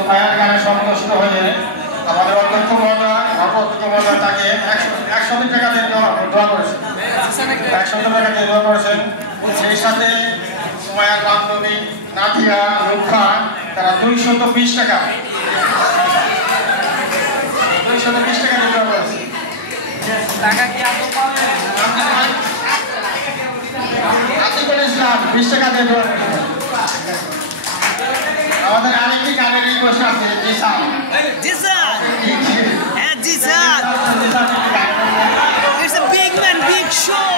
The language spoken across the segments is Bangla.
সুমাইয়ার গানে সন্তুষ্ট হয়ে আমাদের অধ্যক্ষ মহোদয় তাকে 100 টাকা দিয়ে দোয়া করেছেন, 100 টাকা দিয়ে দোয়া করেছেন। সেই সাথে সুমাইয়ার বান্ধবী নাদিয়া রুখা তারা 220 টাকা দিয়ে দোয়া করেছে। আতিকুল ইসলাম 20 টাকা দিয়ে দোয়া করেছেন। আমাদের আরেকটি গানের রিকোয়েস্ট আছে Jisan. It's a big man, big show.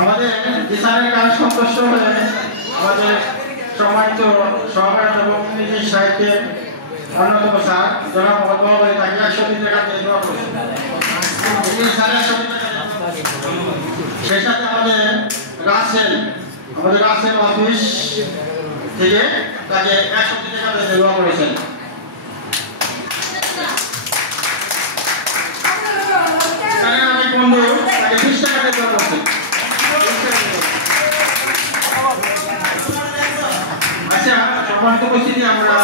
আমাদের জিসানের গান সন্তুষ্ট হয়ে আমাদের সম্মানিত সহকারী এবং ইংরেজি সাহিত্যের অন্যতম স্যার জনাব মোহাম্মদ তাকে 100 টাকা দিয়ে দেওয়া হয়েছে। সেই সাথে আমাদের রাসেল অফিস থেকে তাকে 100 টাকা দিয়ে দেওয়া করেছেন। অনেক বন্ধু তাকে 20 টাকা দিয়ে দেওয়া হয়েছে। আচ্ছা, সম্মানিত উপস্থিতি আমরা